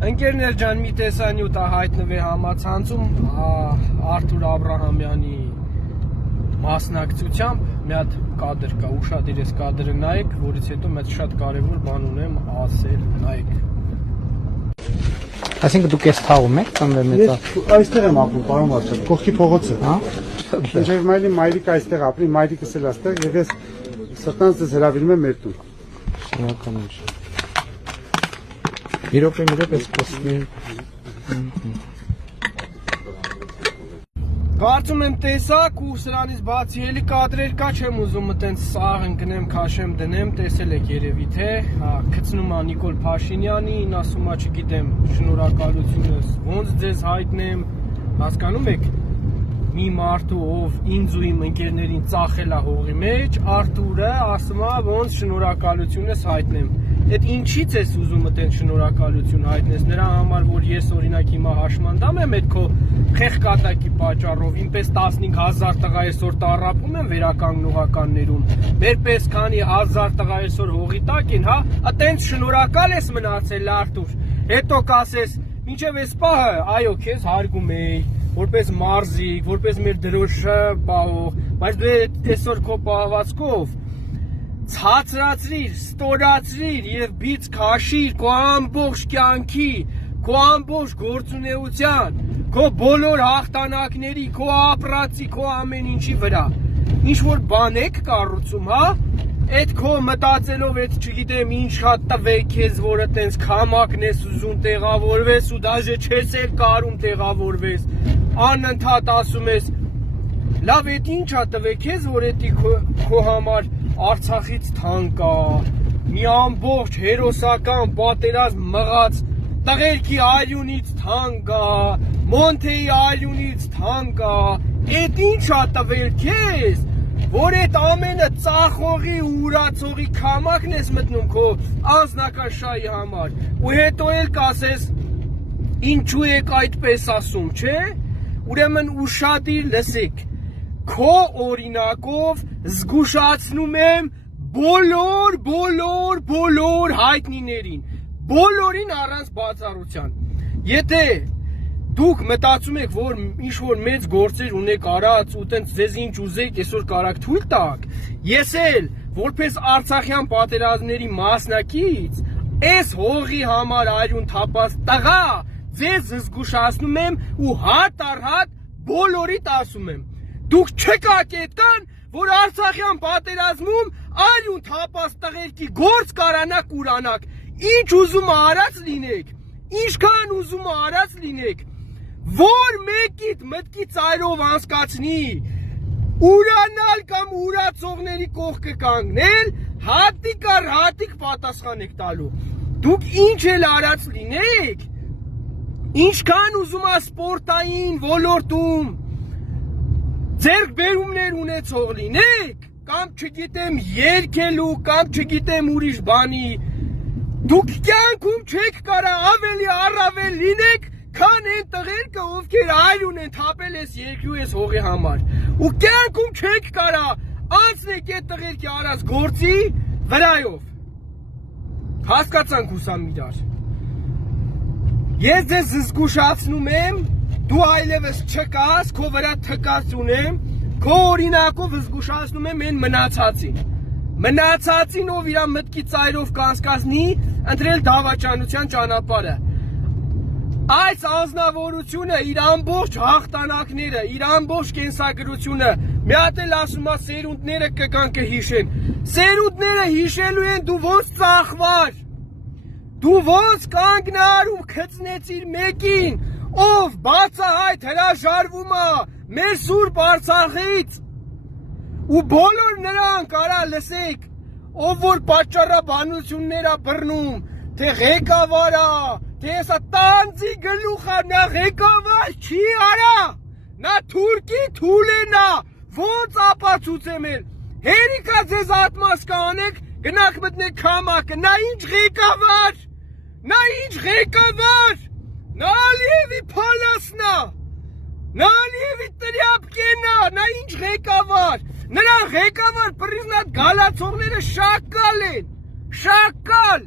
Ընկերներ ջան, մի տեսանյութ հայտնվի համացանցում Արթուր Աբրահամյանի մասնակցությամբ մի հատ կադր կա, ուշադիր էս կադրը նայեք, որից հետո մեծ շատ կարևոր բան ունեմ ասել, նայեք։ Այսինքն դուք ես թաղում եք կամ մեծ։ Ես այստեղ եմ ապրում, պարոն Վարդան, կողքի փողոցը։ Հա։ Ինչեւ մայրիկը այստեղ ապրի, մայրիկս էլ այստեղ, եւ ես սրտանց դες հրավիրում եմ մեր տուն։ Շնորհակալ եմ։ Իրոք ես խոսում Կարծում եմ տեսակ ու սրանից բացի էլի կադրեր կա, չեմ ուզում այտենց սաղ ընկնեմ, քաշեմ, դնեմ, տեսել եք երևի թե, գցնում ա Նիկոլ Փաշինյանին, ասում ա, չգիտեմ, շնորհակալությունս, ոնց ձեզ հայտնեմ, հասկանում եք, մի մարդու ով ինձ ու իմ ընկերներին ծախել ա հողի մեջ, Արթուրը ասում ա, ոնց շնորհակալությունս հայտնեմ։ Այդ ինչից ես ուզում այտենց շնորհակալություն հայտնես, նրա համար, որ ես օրինակ հիմա հաշմանդամ եմ այդ քո խեղկատակի պատճառով, ինպես 15,000 տղա այսօր տառապում են վերականգնողականներում, մեր պես քանի հազար տղա այսօր հողի տակ են, հա, այտենց շնորհակալ ես մնացել Արթուր, հետո կասես, մինչև այս պահը, այո, քեզ հարգում էի, որպես մարզիկ, որպես մեր դրոշը պահող, բայց դու այսօր քո պահվածքով ցածրացրիր, ստորացրիր եւ բիծ քաշիր քո ամբողջ կյանքի, քո ամբողջ գործունեության, քո բոլոր հաղթանակների, քո ապրածի, քո ամեն ինչի վրա։ Ինչ որ բան եք կառուցում, հա? Այդ քո մտածելով, այդ չգիտեմ ինչ հատ տվեք քեզ, որ այտենց քամակն ես ուզում տեղավորվես ու դաժե չես էլ կարում տեղավորվես։ Անընդհատ ասում ես, լավ, այդ ինչա տվեք քեզ, որ էդի քո համար Արցախից թանկ կա, մի ամբողջ հերոսական պատերազմ մղած տղերքի արյունից թանկ կա, Մոնթեի արյունից թանկ կա, այդ ինչա տվել քեզ, որ այդ ամենը ծախողի ու ուրացողի քամակն ես մտնում քո անձնական շահի համար, ու հետո էլ կասես, ինչու եք այդպես ասում, չէ, ուրեմն ուշադիր լսեք, քո օրինակով զգուշացնում եմ բոլոր հայտնիներին, բոլորին առանց բացառության, եթե դուք մտածում եք, որ ինչ-որ մեծ գործեր ունեք արած ու տենց ձեզ ինչ ուզեք այսօր կարաք թույլ տաք, ես էլ, որպես Արցախյան պատերազմների մասնակից, այս հողի համար արյուն թափած տղա, ձեզ զգուշացնում եմ ու հատ առ հատ բոլորիդ ասում եմ, դուք չկաք այդքան, որ Արցախյան պատերազմում արյուն թափած տղերքի գործ կարանաք ուրանաք, ինչ ուզում արած լինեք, ինչքան ուզում արած լինեք, որ մեկիդ մտքի ծայրով անցկացնի, ուրանալ կամ ուրացողների կողքը կանգնել, հատիկ առ հատիկ պատասխան եք տալու, դուք ինչ էլ արած լինեք, ինչքան ուզում ա սպորտային ոլորտում, ձերք բերումներ ունեցող լինեք, կամ չգիտեմ երկելու, կամ չգիտեմ ուրիշ բանի, դուք կյանքում չեք կարա ավելի առավել լինեք, քան են տղերքը, ովքեր արյուն են թափել ես երկրու ես հողի համար, ու կյանքում չեք կարա անցնեք այդ տղերքի արած գործի վրայով, հասկացանք հուսամ իրար, ես ձեզ զգուշացնում եմ, դու այլևս չկաս, քո վրա թկած ունեմ, քո օրինակով զգուշացնում եմ են մնացածին ով իրա մտքի ծայրով կանցկացնի, ընտրել դավաճանության ճանապարհը, այս անձնավորությունը իր ամբողջ հաղթանակները, իր ամբողջ կենսագրությունը, մի հատ էլ ասում ա սերունդները կգան կհիշեն, սերունդները հիշելու են դու ոնց ծախվար, դու ոնց կանգնար ու գցնեցիր մեկին, ով բացահայտ հրաժարվում ա մեր Սուրբ Արցախից ու բոլոր նրանք արա լսեք, ով որ պատճառաբանություններ ա բռնում, թե ղեկավար ա, թե հեսա տանձի գլուխ ա, նա ղեկավար չի արա, նա թուրքի թուլեն ա, ոնց ապացուցեմ էլ, հերիքա ձեզ ատմաս կանեք, գնաք մտնեք քամակը, նա ինչ ղեկավար, նա Ալիևի փալասնա, նա Ալիևի տրյապկենա, նա ինչ ղեկավար, նրան ղեկավար պրիզնատ գալացողները շակալ են, շակալ,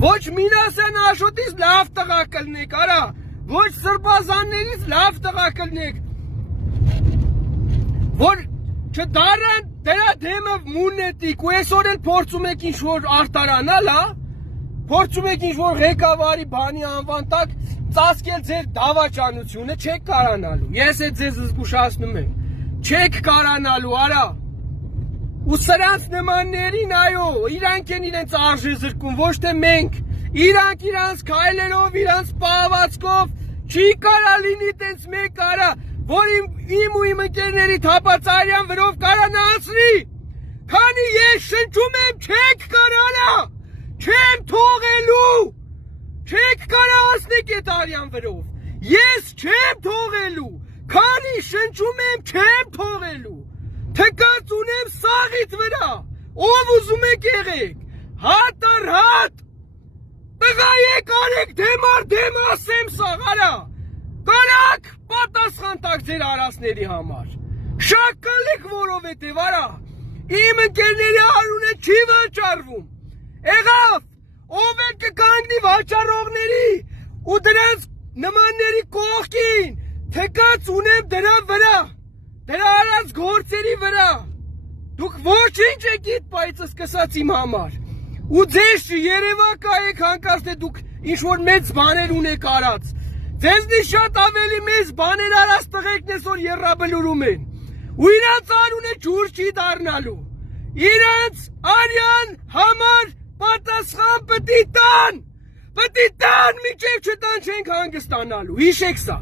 Ոչ Մինասյան Աշոտից լավ տղա կլնեք, արա, ոչ Սրբազաններից լավ տղա կլնեք, որ չդարեն դրա դեմը մունետիկ ու այսօր էլ փորձում եք ինչ-որ արտարանալ, փորձում եք ինչ-որ ղեկավարի բանի անվան տակ ծածկել ձեր դավաճանությունը, չեք կարանալու, ես է ձեզ զգուշացնում եմ, չեք կարանալու, արա, ու սրանց նմաններին, այո, իրանք են իրենց արժե զրկում, ոչ թե մենք, իրանք իրանց քայլերով, իրանց պահվածքով, չի կարա լինի տենց մեկ արա, որ իմ ու իմ ընկերների թափածարյան վրով կարանացնի, քանի ես շնչում եմ, չեք կարանա, չեմ թողելու, չեք կարանացնեք այդ արյան վրով, ես չեմ թողելու, քանի շնչում եմ, չեմ թողելու, թկած ունեմ սաղիդ վրա, ով ուզում եք եղեք, հատ առ հատ, տղա եք արեք դեմ առ դեմ ասեմ սաղ, արա, կարակ պատասխան տակ ձեր արասների համար, շակալեք որովհետև արա, իմ ընկերների արունը չի վաճառվում, եղավ, ով էլ կկանգնի վաճառողների ու դրանց նմանների կողքին, թկած ունեմ դրա վրա, դրա արած գործերի վրա, դուք ոչինչ եք իտ պայծը սկսած իմ համար, ու ձեզ երևա կայեք հանկարծ թե դուք ինչ-որ մեծ բաներ ունեք արած, ձեզնի շատ ավելի մեծ բաներ արած տղեկն այսօր եռաբլուրում են, ու իրանց արունը ջուր չի դառնալու, իրանց արյան համար պատասխան պտի տան, մինչև չտան չենք հանգստանալու, հիշեք սա,